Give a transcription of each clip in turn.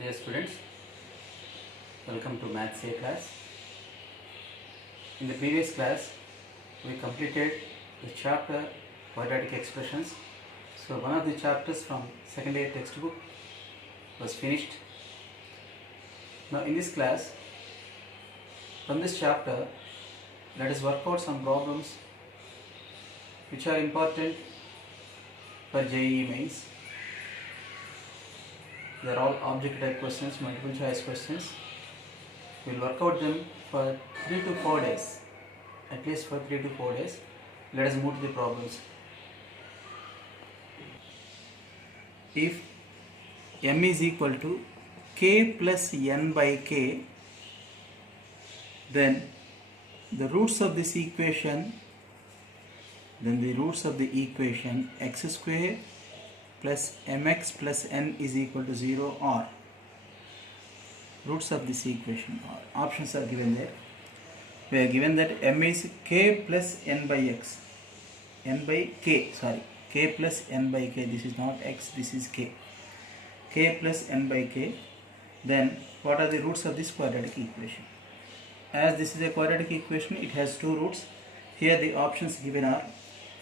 Dear students, welcome to Maths A class. In the previous class, we completed the chapter quadratic expressions. So one of the chapters from second year textbook was finished. Now in this class, from this chapter, let us work out some problems which are important for JEE mains. They are all object type questions, multiple choice questions. We will work out them for 3 to 4 days, at least for 3 to 4 days. Let us move to the problems. If m is equal to k plus n by k, then the roots of this equation, x square plus mx plus n is equal to 0 are roots of this equation. Or options are given there. We are given that m is k plus n by x, k plus n by k. This is not x, this is k plus n by k. Then what are the roots of this quadratic equation? As this is a quadratic equation, it has two roots. Here the options given are,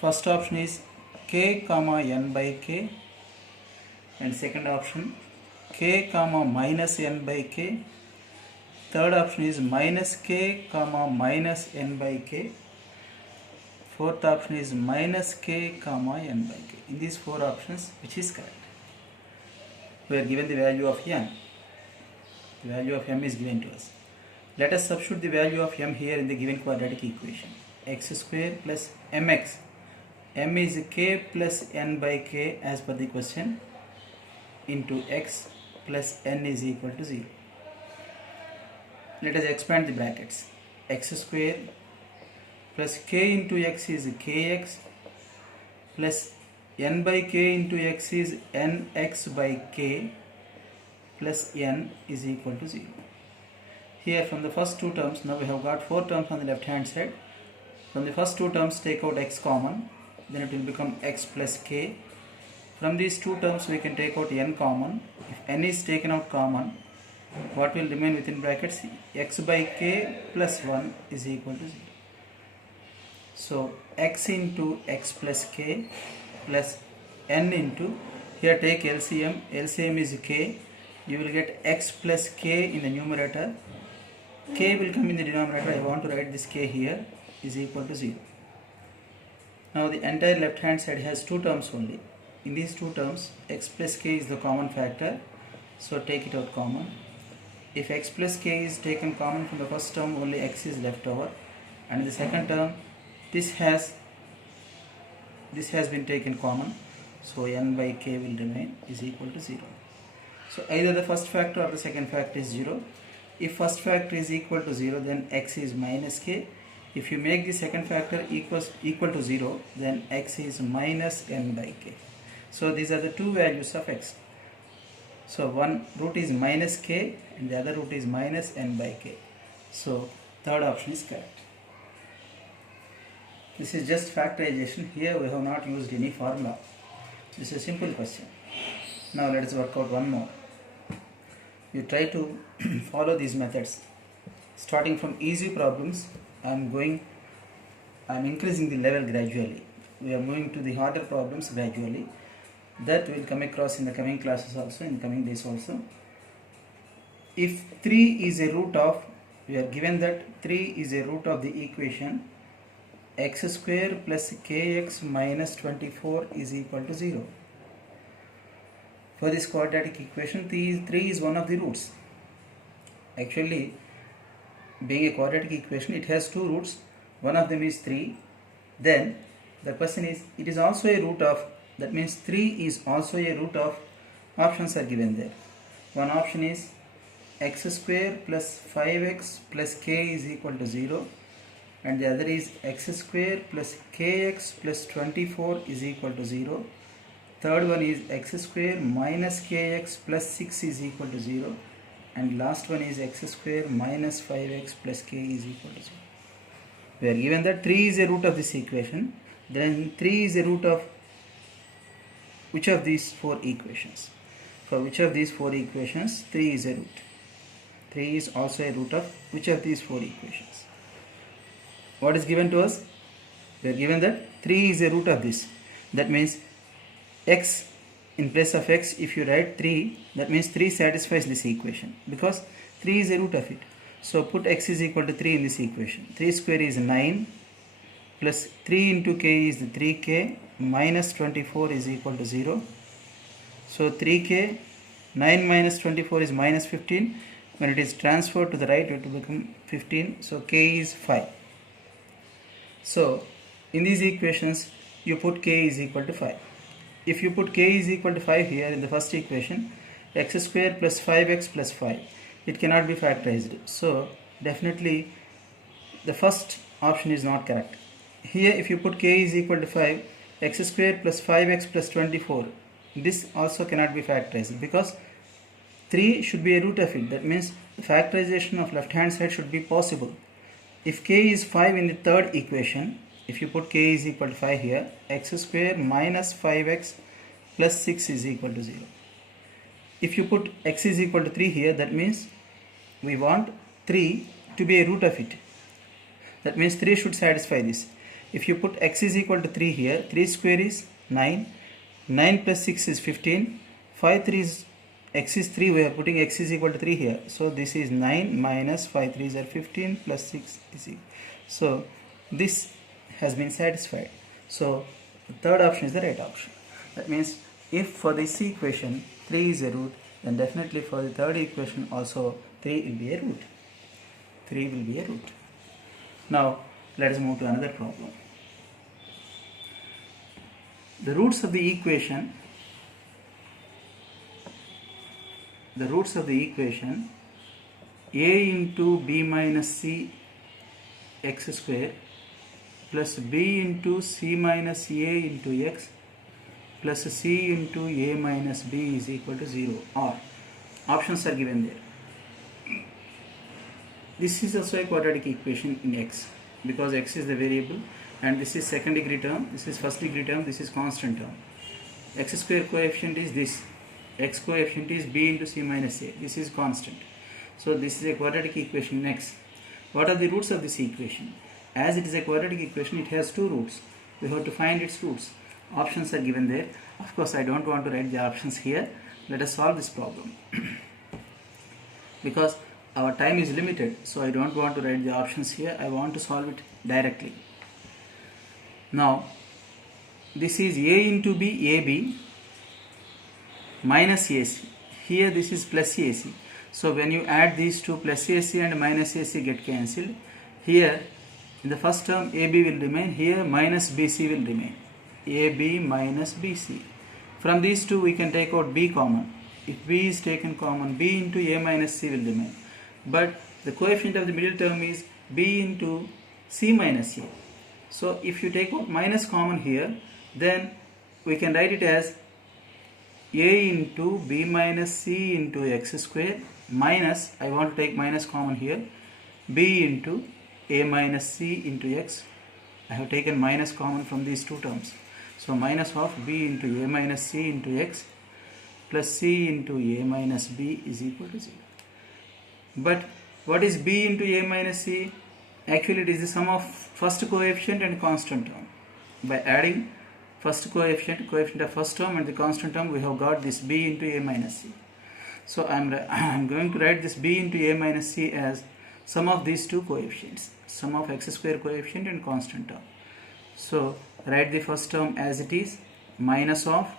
first option is k comma n by k, and second option k comma minus n by k. Third option is minus k comma minus n by k. Fourth option is minus k comma n by k. In these four options, which is correct? We are given the value of n. The value of m is given to us. Let us substitute the value of m here in the given quadratic equation. X square plus mx. M is k plus n by k as per the question, into x plus n is equal to 0. Let us expand the brackets. X square plus k into x is kx plus n by k into x is nx by k plus n is equal to 0. Here from the first two terms, now we have got four terms on the left hand side. From the first two terms, take out x common, then it will become x plus k. From these two terms we can take out n common. If n is taken out common, what will remain within brackets? X by k plus 1 is equal to 0. So x into x plus k plus n into, here take LCM, LCM is k, you will get x plus k in the numerator, k will come in the denominator. I want to write this k here, is equal to 0. Now the entire left hand side has two terms only. In these two terms, x plus k is the common factor, so take it out common. If x plus k is taken common from the first term, only x is left over, and in the second term this has been taken common, so n by k will remain, is equal to 0. So either the first factor or the second factor is 0. If first factor is equal to 0, then x is minus k. If you make the second factor equal to 0, then x is minus n by k. So these are the two values of x. So one root is minus k and the other root is minus n by k. So third option is correct. This is just factorization. Here we have not used any formula. This is a simple question. Now let us work out one more. You try to follow these methods. Starting from easy problems, I am increasing the level gradually. We are moving to the harder problems gradually. That will come across in the coming classes also, in the coming days also. If 3 is a root of, we are given that 3 is a root of the equation x square plus kx minus 24 is equal to 0. For this quadratic equation, 3 is one of the roots. Actually, being a quadratic equation, it has two roots. One of them is 3. Then the question is, it is also a root of, that means 3 is also a root of, options are given there. One option is x square plus 5x plus k is equal to 0, and the other is x square plus kx plus 24 is equal to 0. Third one is x square minus kx plus 6 is equal to 0, and last one is x square minus 5x plus k is equal to 0. We are given that 3 is a root of this equation, then 3 is a root of which of these four equations? For which of these 4 equations 3 is a root? 3 is also a root of which of these 4 equations? What is given to us? We are given that 3 is a root of this. That means x, in place of x, if you write 3, that means 3 satisfies this equation because 3 is a root of it. So put x is equal to 3 in this equation. 3 square is 9 plus 3 into k is 3k minus 24 is equal to 0. So 3k, 9 minus 24 is minus 15. When it is transferred to the right, it will become 15. So k is 5. So in these equations, you put k is equal to 5. If you put k is equal to 5 here in the first equation, x square plus 5x plus 5, it cannot be factorized. So definitely the first option is not correct. Here if you put k is equal to 5, x square plus 5x plus 24, this also cannot be factorized because 3 should be a root of it. That means the factorization of left hand side should be possible. If k is 5 in the third equation, if you put k is equal to 5 here, x square minus 5x plus 6 is equal to 0. If you put x is equal to 3 here, that means we want 3 to be a root of it. That means 3 should satisfy this. If you put x is equal to 3 here, 3 square is 9, 9 plus 6 is 15, 5 3 is, x is 3, we are putting x is equal to 3 here. So this is 9 minus 5 3s are 15 plus 6 is equal. So this has been satisfied. So the third option is the right option. That means if for this equation 3 is a root, then definitely for the third equation also 3 will be a root. 3 will be a root. Now let us move to another problem. The roots of the equation a into b minus c x square plus b into c minus a into x plus c into a minus b is equal to 0, or options are given there. This is also a quadratic equation in x because x is the variable and this is second degree term, this is first degree term, this is constant term. X square coefficient is this, x coefficient is b into c minus a, this is constant. So this is a quadratic equation in x. What are the roots of this equation? As it is a quadratic equation, it has 2 roots. We have to find its roots. Options are given there. Of course, I don't want to write the options here. Let us solve this problem. Because our time is limited, so I don't want to write the options here. I want to solve it directly. Now, this is a into b, ab minus ac. Here this is plus ac. So when you add these two, plus ac and minus ac get cancelled. Here in the first term ab will remain, here minus bc will remain. ab minus bc. From these two we can take out b common. If b is taken common, b into a minus c will remain. But the coefficient of the middle term is b into c minus a. So if you take out minus common here, then we can write it as a into b minus c into x square minus, I want to take minus common here, b into a minus c into x. I have taken minus common from these two terms. So minus of b into a minus c into x plus c into a minus b is equal to 0. But what is b into a minus c? Actually it is the sum of first coefficient and constant term. By adding first coefficient of first term and the constant term, we have got this b into a minus c. So I am going to write this b into a minus c as sum of these two coefficients, sum of x square coefficient and constant term. So write the first term as it is, minus of,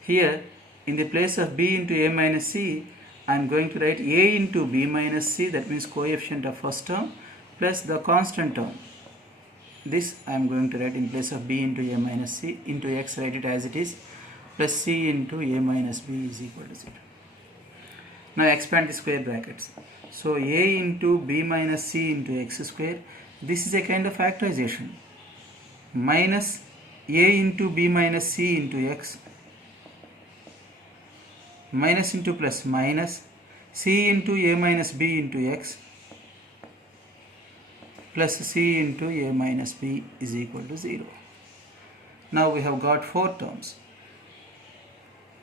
here in the place of b into a minus c, I am going to write a into b minus c, that means coefficient of first term, plus the constant term. This I am going to write in place of b into a minus c into x, write it as it is, plus c into a minus b is equal to 0. Now expand the square brackets. So a into b minus c into x square, this is a kind of factorization, minus a into b minus c into x, minus into plus minus c into a minus b into x plus c into a minus b is equal to 0. Now we have got 4 terms.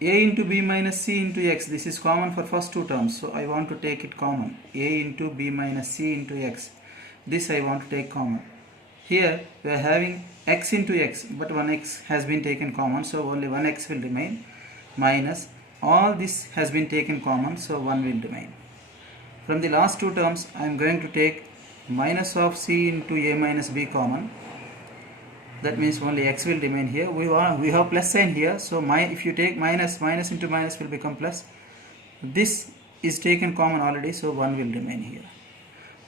a into b minus c into x, this is common for first two terms, so I want to take it common. A into b minus c into x, this I want to take common. Here we are having x into x, but one x has been taken common, so only one x will remain, minus all this has been taken common, so 1 will remain. From the last two terms I am going to take minus of c into a minus b common. That means only x will remain here. We have plus sign here, so if you take minus, minus into minus will become plus. This is taken common already, so 1 will remain here.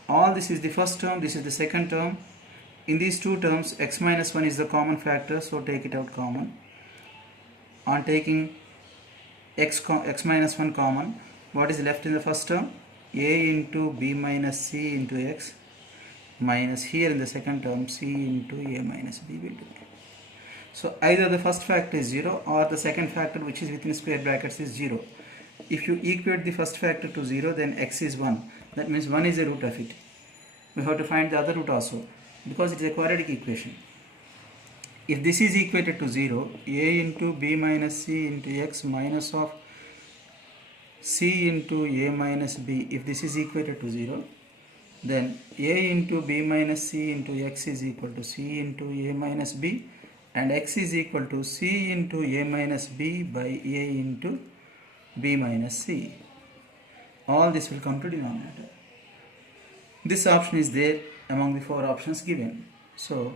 All this is the first term, this is the second term. In these two terms, x minus 1 is the common factor, so take it out common. On taking x minus 1 common, what is left in the first term? A into b minus c into x, minus here in the second term c into a minus b will remain. So either the first factor is 0 or the second factor, which is within square brackets, is 0. If you equate the first factor to 0, then x is 1. That means 1 is a root of it. We have to find the other root also, because it is a quadratic equation. If this is equated to 0, a into b minus c into x minus of c into a minus b, if this is equated to 0, then a into b minus c into x is equal to c into a minus b, and x is equal to c into a minus b by a into b minus c. All this will come to denominator. This option is there among the four options given. So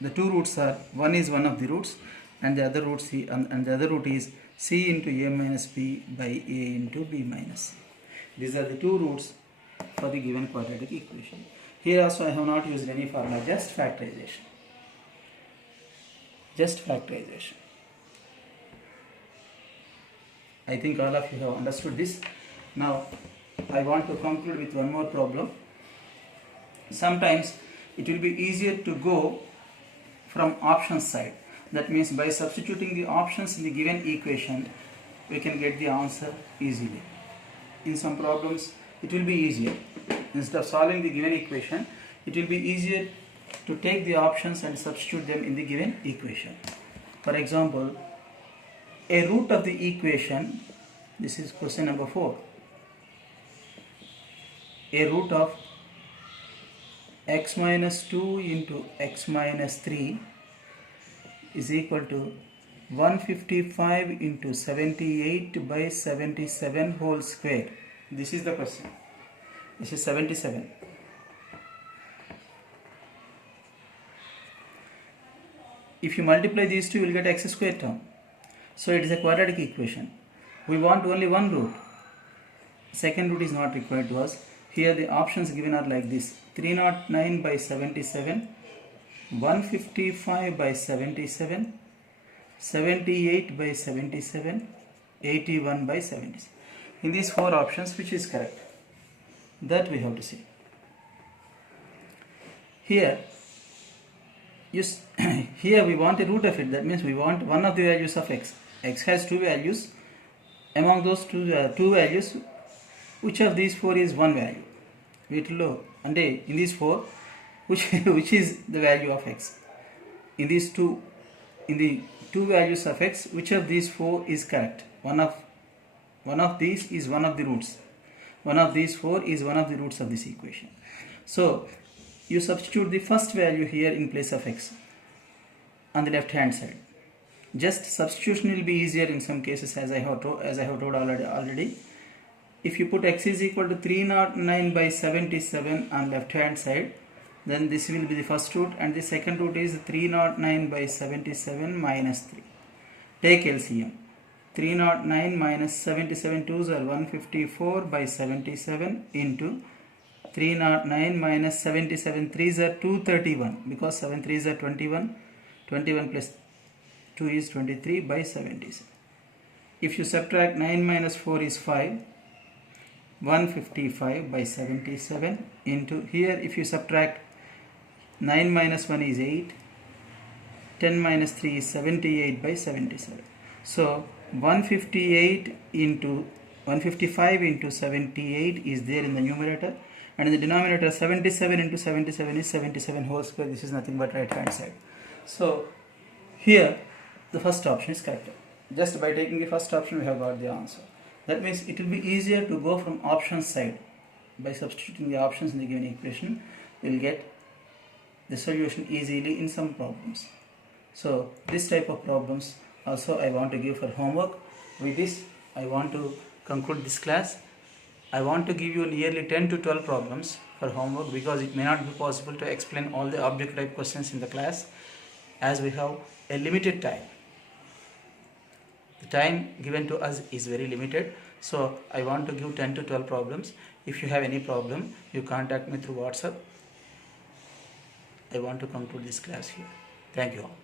the two roots are, one is one of the roots, and the other root is c into a minus b by a into b minus c. These are the two roots for the given quadratic equation. Here also I have not used any formula, just factorization. Just factorization. I think all of you have understood this. Now I want to conclude with one more problem. Sometimes it will be easier to go from options side. That means by substituting the options in the given equation, we can get the answer easily. In some problems it will be easier. Instead of solving the given equation, it will be easier to take the options and substitute them in the given equation. For example, a root of the equation, this is question number 4. A root of x minus 2 into x minus 3 is equal to 155 into 78 by 77 whole square. This is the question. This is 77. If you multiply these two, you will get x square term. So it is a quadratic equation. We want only one root. Second root is not required to us. Here the options given are like this: 309 by 77, 155 by 77, 78 by 77, 81 by 77. In these four options, which is correct? That we have to see. Here we want a root of it. That means we want one of the values of x. X has two values. Among those two values, which of these four is one value? In these four, which is the value of x? In the two values of x, which of these four is correct? One of these is one of the roots. One of these four is one of the roots of this equation. So you substitute the first value here in place of x on the left hand side. Just substitution will be easier in some cases, as I have told already. If you put x is equal to 309 by 77 on left hand side, then this will be the first root, and the second root is 309 by 77 minus 3. Take LCM. 309 minus 77 2s are 154 by 77 into 309 minus 77 3s are 231, because 7 3s are 21. 21 plus 2 is 23 by 77. If you subtract 9 minus 4 is 5. 155 by 77 into, here if you subtract 9 minus 1 is 8, 10 minus 3 is 78 by 77. So 155 into 78 is there in the numerator, and in the denominator 77 into 77 is 77 whole square. This is nothing but right hand side. So here the first option is correct. Just by taking the first option we have got the answer. That means it will be easier to go from option side. By substituting the options in the given equation, we will get the solution easily in some problems. So this type of problems also I want to give for homework. With this I want to conclude this class. I want to give you nearly 10 to 12 problems for homework because it may not be possible to explain all the object type questions in the class as we have a limited time. The time given to us is very limited, so I want to give 10 to 12 problems. If you have any problem, you contact me through WhatsApp. I want to conclude this class here. Thank you all.